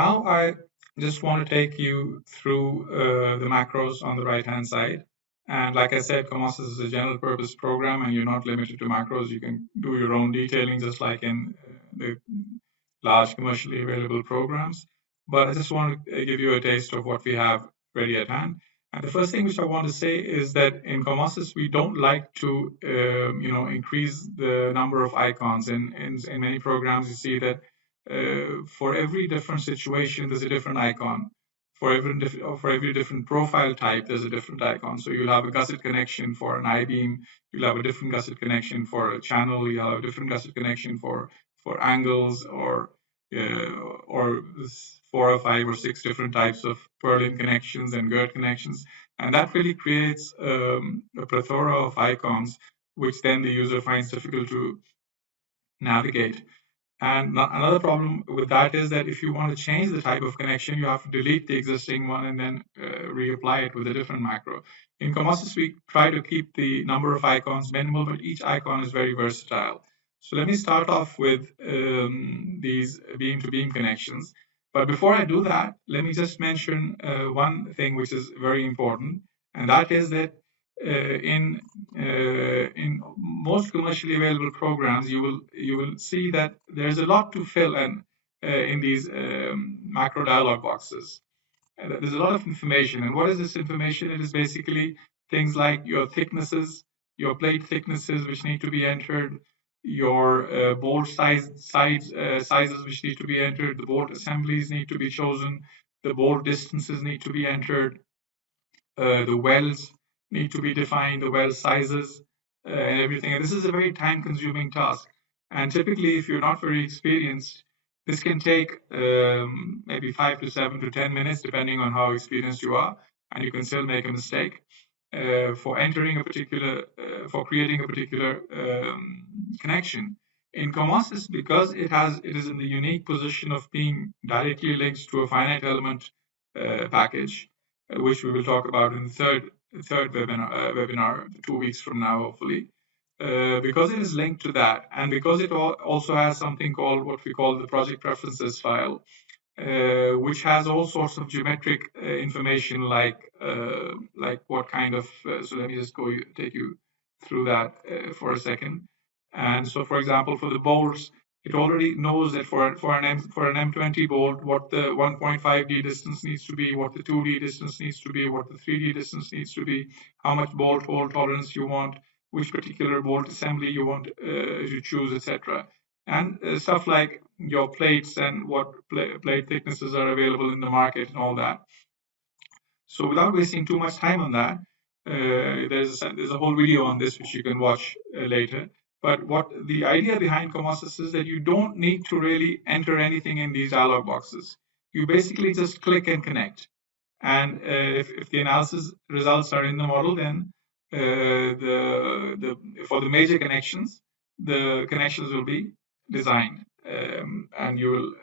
Now I just want to take you through the macros on the right-hand side. And like I said, Comosys is a general purpose program, and you're not limited to macros. You can do your own detailing, just like in the large commercially available programs. But I just want to give you a taste of what we have ready at hand. And the first thing which I want to say is that in Comosys, we don't like to, increase the number of icons. In many programs, you see that for every different situation, there's a different icon. For every different profile type, there's a different icon. So you'll have a gusset connection for an I-beam. You'll have a different gusset connection for a channel. You'll have a different gusset connection for angles or 4 or 5 or 6 different types of purlin connections and girth connections. And that really creates a plethora of icons, which then the user finds difficult to navigate. And another problem with that is that if you want to change the type of connection, you have to delete the existing one and then reapply it with a different macro. In Comosys, we try to keep the number of icons minimal, but each icon is very versatile. So let me start off with these beam-to-beam connections. But before I do that, let me just mention one thing which is very important, and that is that in most commercially available programs, you will see that there's a lot to fill in these macro dialog boxes. There's a lot of information, and what is this information? It is basically things like your thicknesses, your plate thicknesses, which need to be entered, your bolt sizes which need to be entered, the bolt assemblies need to be chosen, the bolt distances need to be entered, the wells need to be defined, the well sizes, and everything. And this is a very time-consuming task. And typically, if you're not very experienced, this can take maybe 5 to 7 to 10 minutes, depending on how experienced you are, and you can still make a mistake for for creating a particular connection. In Comosys, because it is in the unique position of being directly linked to a finite element package, which we will talk about in the third webinar 2 weeks from now, hopefully. Because it is linked to that, and because it also has something called what we call the project preferences file, which has all sorts of geometric information like what kind of. So let me just take you through that for a second. And so, for example, for the bolts, it already knows that for an M20 bolt, what the 1.5D distance needs to be, what the 2D distance needs to be, what the 3D distance needs to be, how much bolt hole tolerance you want, which particular bolt assembly you want to choose, etc. And stuff like your plates and what plate thicknesses are available in the market and all that. So without wasting too much time on that, there's a whole video on this which you can watch later. But what the idea behind Comosys is that you don't need to really enter anything in these dialog boxes. You basically just click and connect. And if the analysis results are in the model, then for the major connections, the connections will be designed, and you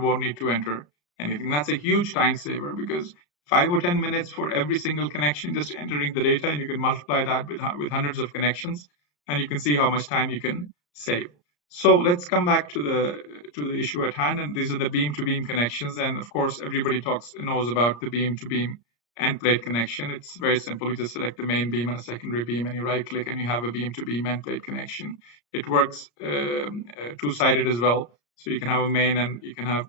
won't need to enter anything. That's a huge time saver because 5 or 10 minutes for every single connection, just entering the data, and you can multiply that with hundreds of connections, and you can see how much time you can save. So let's come back to the issue at hand, and these are the beam-to-beam connections. And of course, everybody knows about the beam-to-beam Endplate connection. It's very simple. You just select the main beam and a secondary beam, and you right-click, and you have a beam-to-beam Endplate connection. It works two-sided as well, so you can have a main and you can have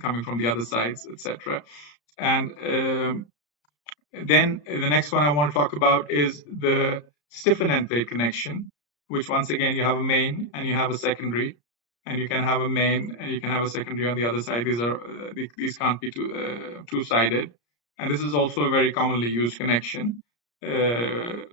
coming from the other sides, etc. And then the next one I want to talk about is the stiffened Endplate connection, which once again you have a main and you have a secondary, and you can have a main and you can have a secondary on the other side. These can't be two-sided, and this is also a very commonly used connection,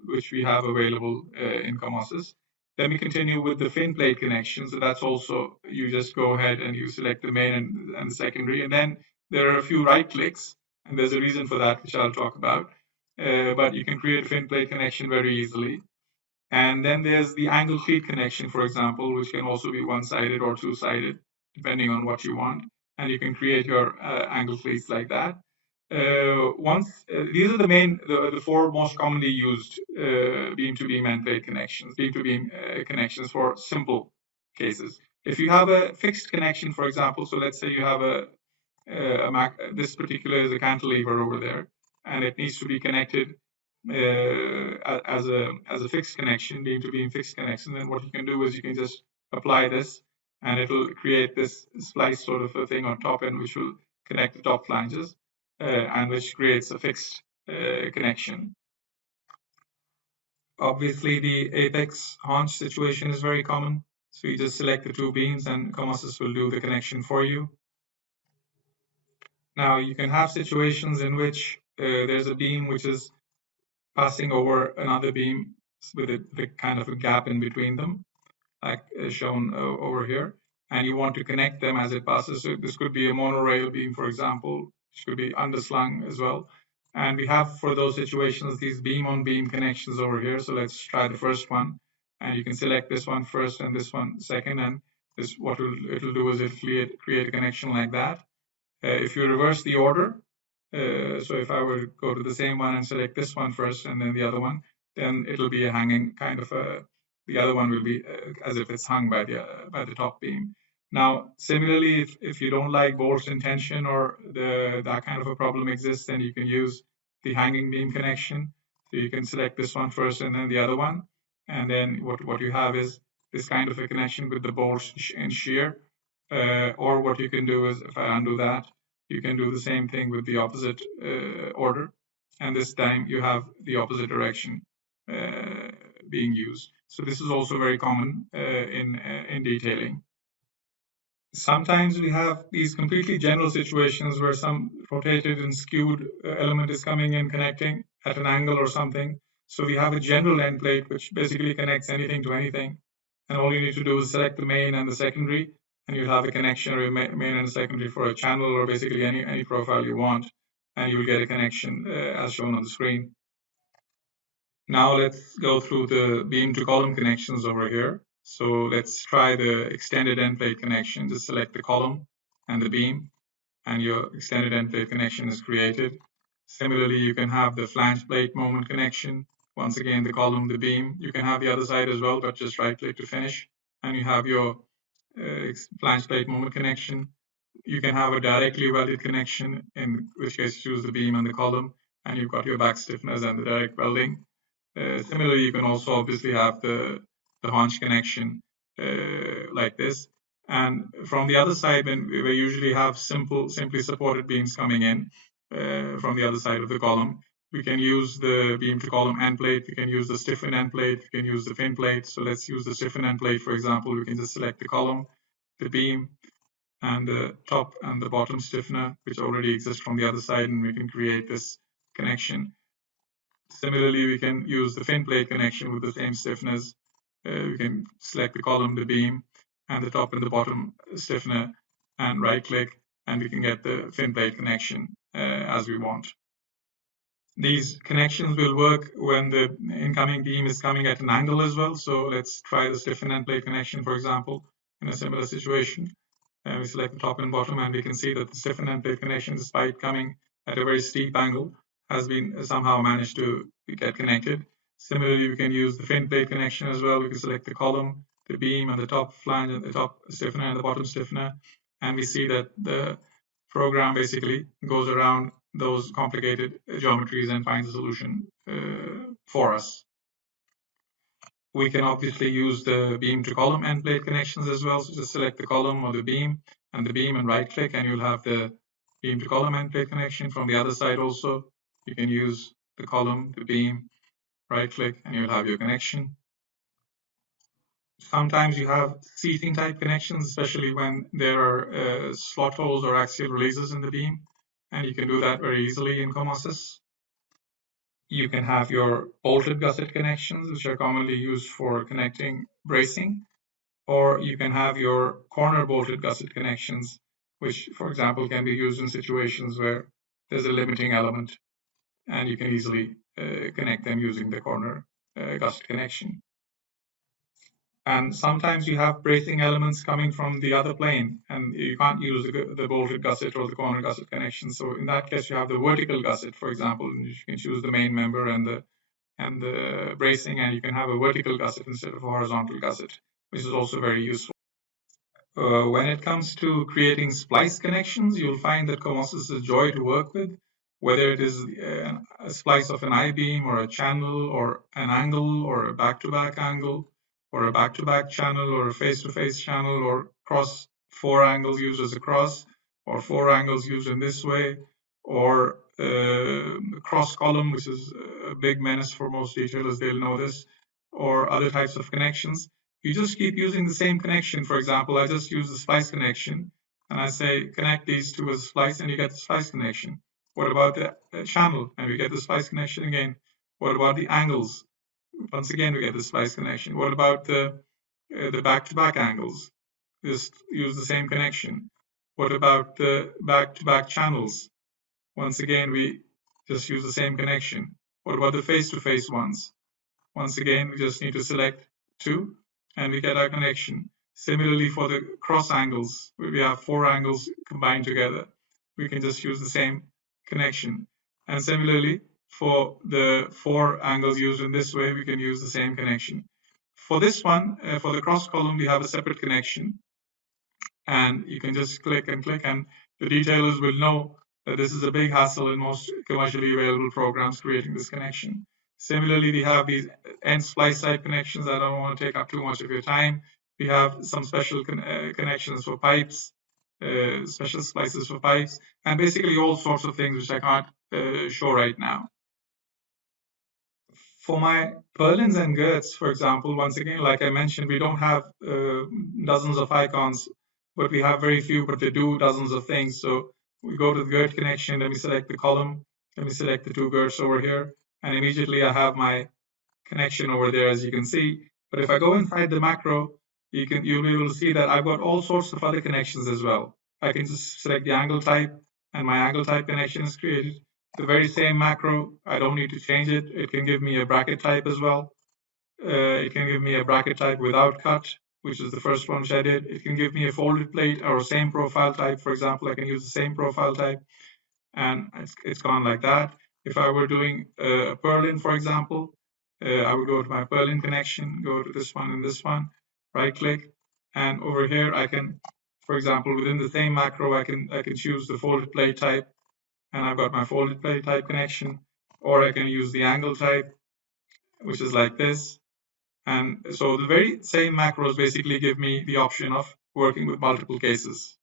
which we have available in Comosys. Then we continue with the fin plate connection. So that's also, you just go ahead and you select the main and the secondary, and then there are a few right clicks, and there's a reason for that, which I'll talk about. But you can create a fin plate connection very easily. And then there's the angle cleat connection, for example, which can also be one-sided or two-sided, depending on what you want. And you can create your angle cleats like that. These are the four most commonly used beam-to-beam Endplate connections, beam-to-beam connections for simple cases. If you have a fixed connection, for example, so let's say you have this particular is a cantilever over there, and it needs to be connected as a fixed connection, beam to beam fixed connection. Then what you can do is you can just apply this, and it'll create this splice sort of a thing on top, and which will connect the top flanges, and which creates a fixed connection. Obviously, the apex haunch situation is very common. So you just select the two beams and Comosys will do the connection for you. Now you can have situations in which there's a beam which is passing over another beam with a kind of a gap in between them, like shown over here, and you want to connect them as it passes. So this could be a monorail beam, for example, which could be underslung as well. And we have for those situations these beam-on-beam connections over here. So let's try the first one, and you can select this one first and this one second, and this what it'll do is it'll create a connection like that. If you reverse the order, so if I were to go to the same one and select this one first and then the other one, then it'll be a hanging kind of a, the other one will be as if it's hung by the top beam. Now, similarly, if you don't like bolts in tension or that kind of a problem exists, then you can use the hanging beam connection. So you can select this one first and then the other one. And then what you have is this kind of a connection with the bolts in shear. Or what you can do is, if I undo that, you can do the same thing with the opposite order. And this time you have the opposite direction being used. So this is also very common in detailing. Sometimes we have these completely general situations where some rotated and skewed element is coming and connecting at an angle or something. So we have a general end plate which basically connects anything to anything. And all you need to do is select the main and the secondary, and you'll have a connection or a main and a secondary for a channel or basically any profile you want, and you'll get a connection as shown on the screen. Now let's go through the beam to column connections over here. So let's try the extended end plate connection. Just select the column and the beam, and your extended end plate connection is created. Similarly, you can have the flange plate moment connection. Once again, the column, the beam. You can have the other side as well, but just right click to finish. And you have your flange plate moment connection. You can have a directly welded connection, in which case choose the beam and the column, and you've got your back stiffeners and the direct welding. Similarly, you can also obviously have the haunch connection like this. And from the other side, when we usually have simply supported beams coming in from the other side of the column, we can use the beam to column end plate. We can use the stiffen end plate. We can use the fin plate. So let's use the stiffen end plate, for example. We can just select the column, the beam, and the top and the bottom stiffener, which already exists from the other side, and we can create this connection. Similarly, we can use the fin plate connection with the same stiffeners. We can select the column, the beam, and the top and the bottom stiffener, and right click, and we can get the fin plate connection as we want. These connections will work when the incoming beam is coming at an angle as well. So let's try the stiffen end plate connection, for example, in a similar situation. We select the top and bottom, and we can see that the stiffen end plate connection, despite coming at a very steep angle, has been somehow managed to get connected. Similarly, we can use the fin plate connection as well. We can select the column, the beam, and the top flange, and the top stiffener and the bottom stiffener, and we see that the program basically goes around those complicated geometries and finds a solution for us. We can obviously use the beam to column end plate connections as well. So just select the column or the beam and right click, and you'll have the beam to column end plate connection. From the other side also, you can use the column, the beam, right click, and you'll have your connection. Sometimes you have seating type connections, especially when there are slot holes or axial releases in the beam, and you can do that very easily in Comosys. You can have your bolted gusset connections, which are commonly used for connecting bracing, or you can have your corner bolted gusset connections, which, for example, can be used in situations where there's a limiting element, and you can easily connect them using the corner gusset connection. And sometimes you have bracing elements coming from the other plane, and you can't use the bolted gusset or the corner gusset connection. So in that case, you have the vertical gusset, for example, and you can choose the main member and the bracing, and you can have a vertical gusset instead of a horizontal gusset, which is also very useful. When it comes to creating splice connections, you'll find that Comosys is a joy to work with, whether it is a splice of an I-beam or a channel or an angle or a back-to-back angle or a back-to-back channel or a face-to-face channel or cross four angles used as a cross or four angles used in this way or cross column, which is a big menace for most detailers, they'll know this, or other types of connections. You just keep using the same connection. For example, I just use the splice connection and I say connect these two as a splice and you get the splice connection. What about the channel? And we get the splice connection again. What about the angles? Once again, we get the splice connection. What about the back-to-back angles? Just use the same connection. What about the back-to-back channels? Once again, we just use the same connection. What about the face-to-face ones? Once again, we just need to select two and we get our connection. Similarly, for the cross angles, where we have four angles combined together, we can just use the same connection. And similarly, for the four angles used in this way, we can use the same connection. For this one, for the cross column, we have a separate connection and you can just click and the detailers will know that this is a big hassle in most commercially available programs creating this connection. Similarly, we have these end splice type connections. I don't want to take up too much of your time. We have some special connections for pipes, special splices for pipes, and basically all sorts of things which I can't show right now. For my purlins and girts, for example, once again, like I mentioned, we don't have dozens of icons, but we have very few, but they do dozens of things. So we go to the girt connection, let me select the column, let me select the two girts over here, and immediately I have my connection over there, as you can see. But if I go inside the macro, you'll be able to see that I've got all sorts of other connections as well. I can just select the angle type, and my angle type connection is created. The very same macro, I don't need to change it. It can give me a bracket type as well. It can give me a bracket type without cut, which is the first one which I did. It can give me a folded plate or same profile type. For example, I can use the same profile type, and it's gone like that. If I were doing a purlin, for example, I would go to my purlin connection, go to this one and this one, right click, and over here I can, for example, within the same macro, I can choose the folded plate type, and I've got my folded plate type connection, or I can use the angle type, which is like this. And so the very same macros basically give me the option of working with multiple cases.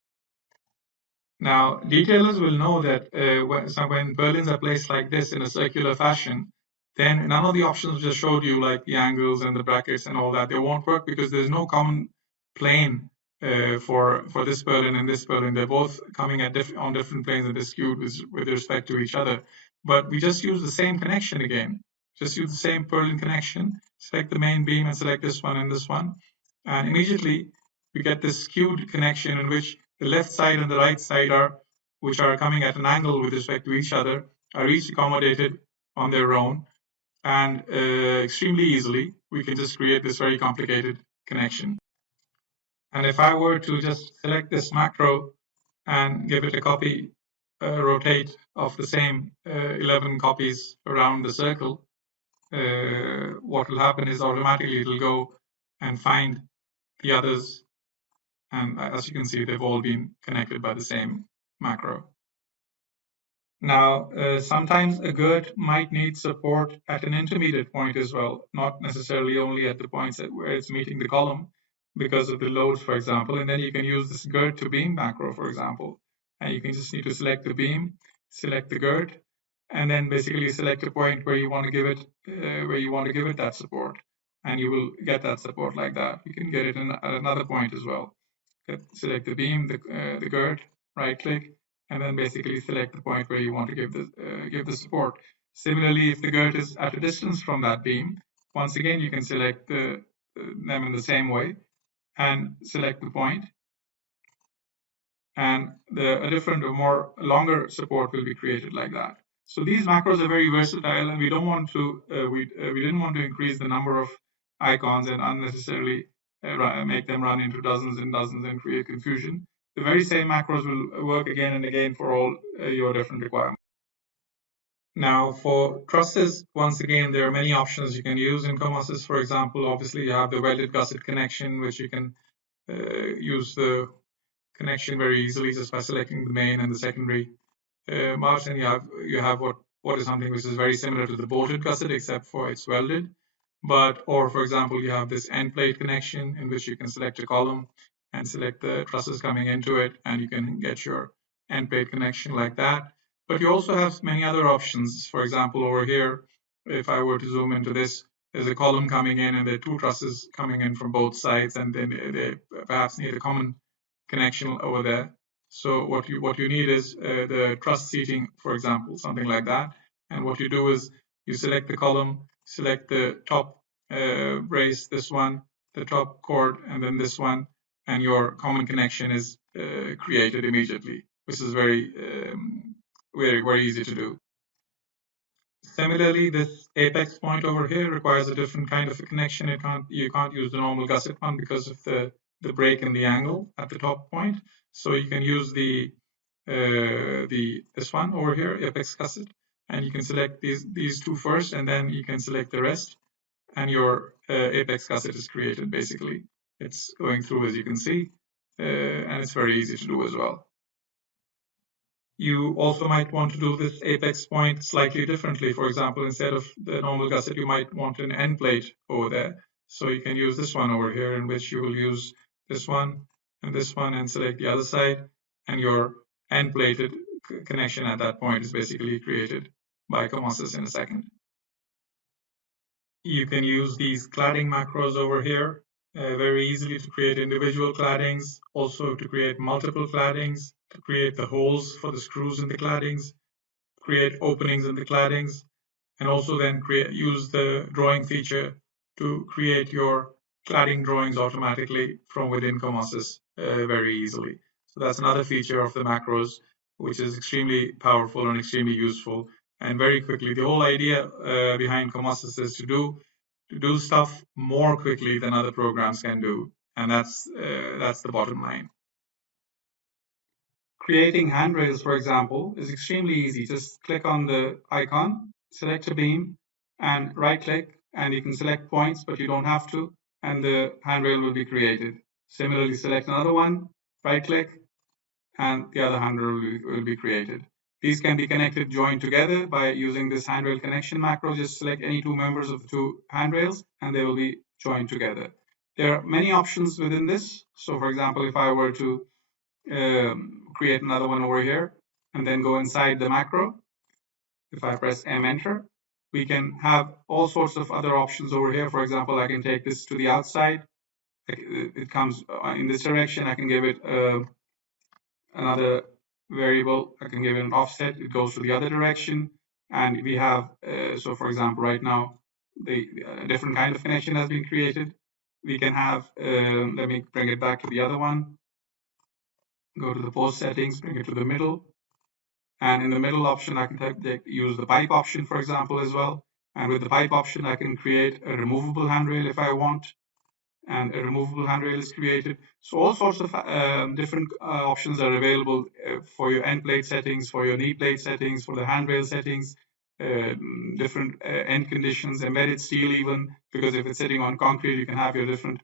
Now, detailers will know that when purlins are placed like this in a circular fashion, then none of the options just showed you, like the angles and the brackets and all that, they won't work because there's no common plane for this purlin and this purlin. They're both coming at on different planes and they're skewed with respect to each other. But we just use the same connection again. Just use the same purlin connection, select the main beam and select this one and this one. And immediately we get this skewed connection in which the left side and the right side which are coming at an angle with respect to each other, are each accommodated on their own, and extremely easily we can just create this very complicated connection. And if I were to just select this macro and give it a copy rotate of the same 11 copies around the circle, what will happen is automatically it'll go and find the others, and as you can see, they've all been connected by the same macro. Now, sometimes a girt might need support at an intermediate point as well, not necessarily only at the points where it's meeting the column because of the loads, for example. And then you can use this girt to beam macro, for example. And you can just need to select the beam, select the girt, and then basically select a point where you want to give it that support, and you will get that support like that. You can get it at another point as well. Select the beam, the girt, right click, and then basically select the point where you want to give the support. Similarly, if the girt is at a distance from that beam, once again you can select them in the same way and select the point, and a different or more longer support will be created like that. So these macros are very versatile, and we don't want to we didn't want to increase the number of icons and unnecessarily make them run into dozens and dozens and create confusion. The very same macros will work again and again for all your different requirements. Now, for trusses, once again, there are many options you can use in Comosys. For example, obviously you have the welded gusset connection, which you can use the connection very easily just by selecting the main and the secondary mouse, and you have what is something which is very similar to the bolted gusset except for it's welded. Or for example, you have this end plate connection in which you can select a column and select the trusses coming into it, and you can get your end plate connection like that. But you also have many other options. For example, over here, if I were to zoom into this, there's a column coming in and there are two trusses coming in from both sides, and then they perhaps need a common connection over there. So what you need is the truss seating, for example, something like that. And what you do is you select the column, select the top brace, this one, the top chord, and then this one, and your common connection is created immediately, which is very easy to do. Similarly, this apex point over here requires a different kind of a connection. You can't use the normal gusset one because of the break in the angle at the top point. So you can use this one over here, apex gusset, and you can select these two first, and then you can select the rest, and your apex gusset is created. Basically, it's going through, as you can see, and it's very easy to do as well. You also might want to do this apex point slightly differently. For example, instead of the normal gusset, you might want an end plate over there. So you can use this one over here, in which you will use this one and select the other side, and your end plated connection at that point is basically created by Comosys in a second. You can use these cladding macros over here very easily to create individual claddings, also to create multiple claddings, to create the holes for the screws in the claddings, create openings in the claddings, and also then use the drawing feature to create your cladding drawings automatically from within Comosys very easily. So that's another feature of the macros, which is extremely powerful and extremely useful. And very quickly, the whole idea behind Comosys is to do stuff more quickly than other programs can do, and that's the bottom line. Creating handrails, for example, is extremely easy. Just click on the icon, select a beam, and right click, and you can select points, but you don't have to, and the handrail will be created. Similarly, select another one, right click, and the other handrail will be created. These can be connected, joined together by using this handrail connection macro. Just select any two members of the two handrails, and they will be joined together. There are many options within this. So for example, if I were to create another one over here, and then go inside the macro. If I press M enter, we can have all sorts of other options over here. For example, I can take this to the outside. It comes in this direction. I can give it another variable. I can give it an offset. It goes to the other direction. And we have, so for example, right now, the different kind of connection has been created. We can have, let me bring it back to the other one. Go to the post settings, bring it to the middle. And in the middle option, I can use the pipe option, for example, as well. And with the pipe option, I can create a removable handrail if I want. And a removable handrail is created. So all sorts of different options are available for your end plate settings, for your knee plate settings, for the handrail settings, different end conditions, embedded steel even, because if it's sitting on concrete, you can have your different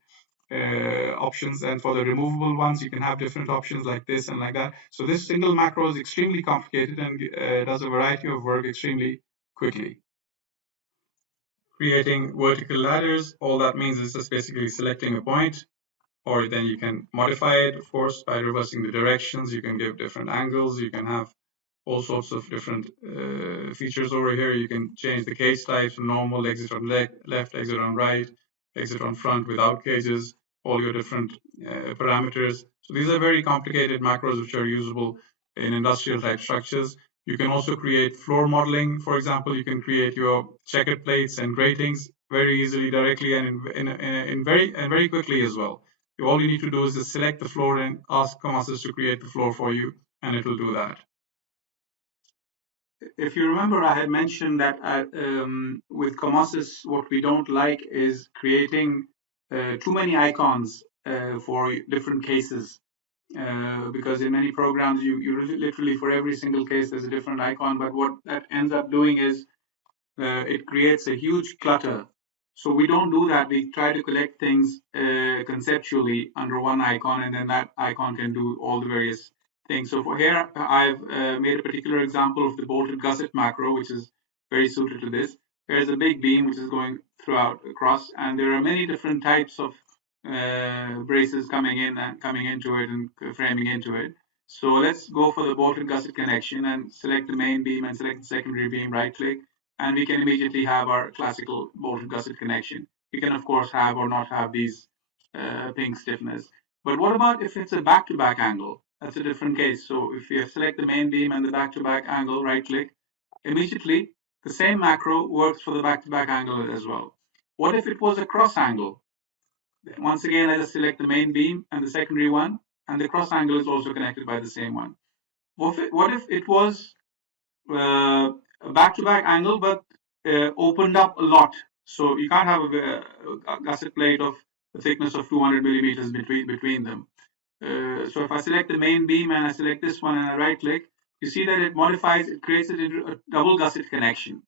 options, and for the removable ones you can have different options like this and like that. So this single macro is extremely complicated and does a variety of work extremely quickly. Creating vertical ladders, all that means is just basically selecting a point, or then you can modify it, of course, by reversing the directions. You can give different angles, you can have all sorts of different features over here. You can change the cage types from normal, exit on left, exit on right, exit on front without cages, all your different parameters. So these are very complicated macros which are usable in industrial type structures. You can also create floor modeling. For example, you can create your checkered plates and gratings very easily, directly, and very quickly as well. All you need to do is just select the floor and ask Comosys to create the floor for you, and it will do that. If you remember, I had mentioned that with Comosys, what we don't like is creating too many icons for different cases. Because in many programs, you literally for every single case, there's a different icon. But what that ends up doing is it creates a huge clutter. So we don't do that. We try to collect things conceptually under one icon, and then that icon can do all the various things. So for here, I've made a particular example of the bolted gusset macro, which is very suited to this. There's a big beam which is going throughout across, and there are many different types of braces coming in and coming into it and framing into it. So let's go for the bolted gusset connection and select the main beam and select the secondary beam, right click, and we can immediately have our classical bolted gusset connection. We can of course have or not have these ping stiffness. But what about if it's a back-to-back angle? That's a different case. So if you select the main beam and the back-to-back angle, right click, immediately the same macro works for the back-to-back angle as well. What if it was a cross angle? Once again, I just select the main beam and the secondary one, and the cross angle is also connected by the same one. What if it was a back-to-back angle, but opened up a lot? So you can't have a gusset plate of a thickness of 200 millimeters between them. So if I select the main beam and I select this one and I right click, you see that it modifies, it creates a double gusset connection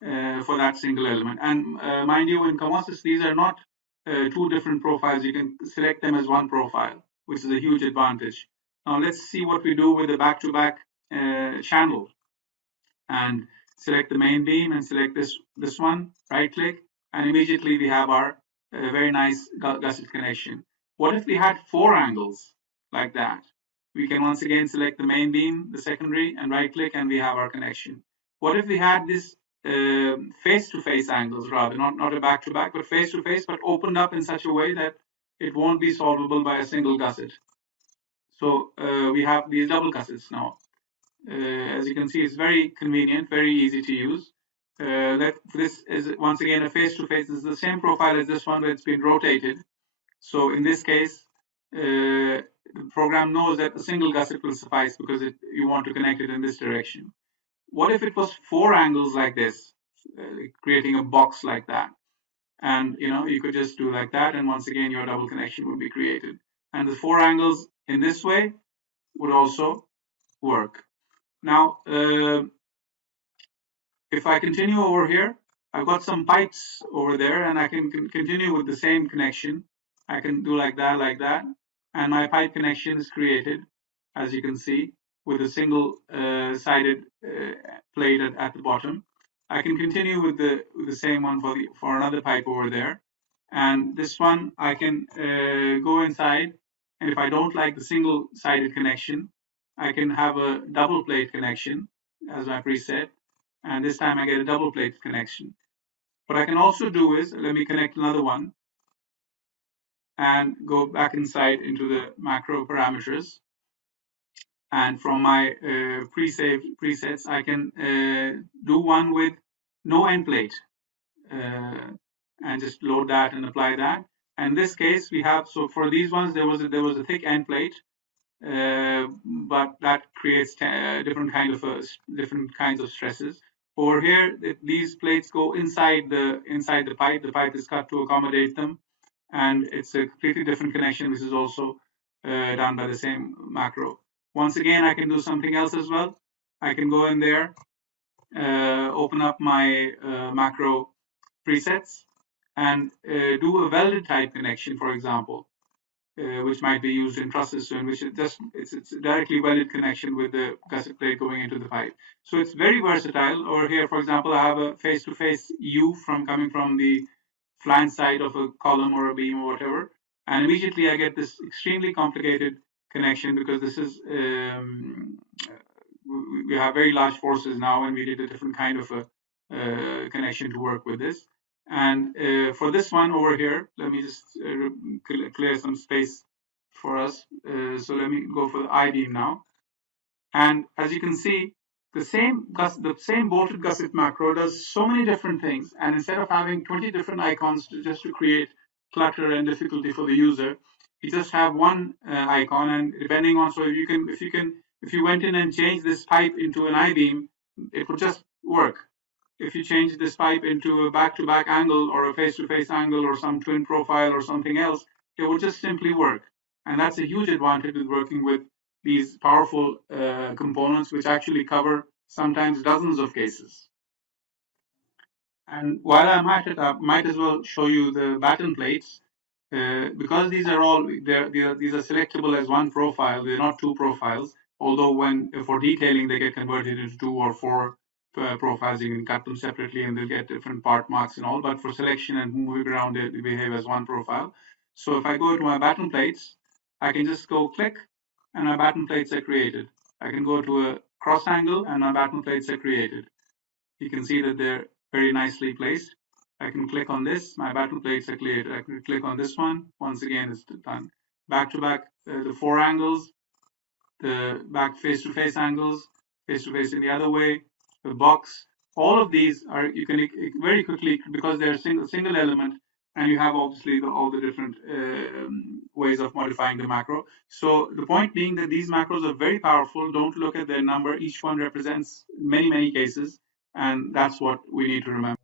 for that single element. And mind you, in Comosys, these are not two different profiles. You can select them as one profile, which is a huge advantage. Now let's see what we do with the back-to-back channel, and select the main beam and select this one, right click, and immediately we have our very nice gusset connection. What if we had four angles like that? We can once again select the main beam, the secondary, and right click, and we have our connection. What if we had this face to face angles, rather not a back to back, but face to face, but opened up in such a way that it won't be solvable by a single gusset? So we have these double gussets now. As you can see, it's very convenient, very easy to use. This is once again a face-to-face. This is the same profile as this one, but it's been rotated. So in this case, the program knows that a single gusset will suffice because you want to connect it in this direction. What if it was four angles like this, creating a box like that? And you could just do like that, and once again your double connection would be created. And the four angles in this way would also work. Now, if I continue over here, I've got some pipes over there, and I can continue with the same connection. I can do like that, and my pipe connection is created, as you can see, with a single sided plate at the bottom. I can continue with the same one for another pipe over there, and this one I can go inside, and if I don't like the single sided connection, I can have a double plate connection as my preset, and this time I get a double plate connection. What I can also do is, let me connect another one and go back inside into the macro parameters. And from my pre-saved presets, I can do one with no end plate, and just load that and apply that. And in this case, we have, so for these ones, there was a thick end plate, but that creates different kinds of stresses. Over here, these plates go inside the pipe. The pipe is cut to accommodate them, and it's a completely different connection. This is also done by the same macro. Once again, I can do something else as well. I can go in there, open up my macro presets, and do a welded type connection, for example, which might be used in Trusses, in which it's a directly welded connection with the gusset plate going into the pipe. So it's very versatile. Over here, for example, I have a face-to-face U coming from the flange side of a column or a beam or whatever, and immediately I get this extremely complicated connection because this is we have very large forces now, and we need a different kind of a connection to work with this. And for this one over here, let me just clear some space for us. So let me go for the I-beam now. And as you can see, the same bolted gusset macro does so many different things. And instead of having 20 different icons just to create clutter and difficulty for the user, you just have one icon. And depending on, so if you went in and changed this pipe into an I-beam, it would just work. If you change this pipe into a back-to-back angle or a face-to-face angle or some twin profile or something else, it would just simply work. And that's a huge advantage with working with these powerful components, which actually cover sometimes dozens of cases. And while I'm at it, I might as well show you the batten plates. Because these are all these are selectable as one profile. They're not two profiles. Although when for detailing they get converted into 2 or 4 profiles, you can cut them separately and they'll get different part marks and all. But for selection and moving around, they behave as one profile. So if I go to my batten plates, I can just go click, and my batten plates are created. I can go to a cross angle, and my batten plates are created. You can see that they're very nicely placed. I can click on this, my batten plates are cleared. I can click on this one, once again it's done. Back to back, the 4 angles, the back face-to-face angles, face-to-face in the other way, the box, all of these are, you can very quickly, because they're single element, and you have obviously all the different ways of modifying the macro. So the point being that these macros are very powerful. Don't look at their number. Each one represents many cases, and that's what we need to remember.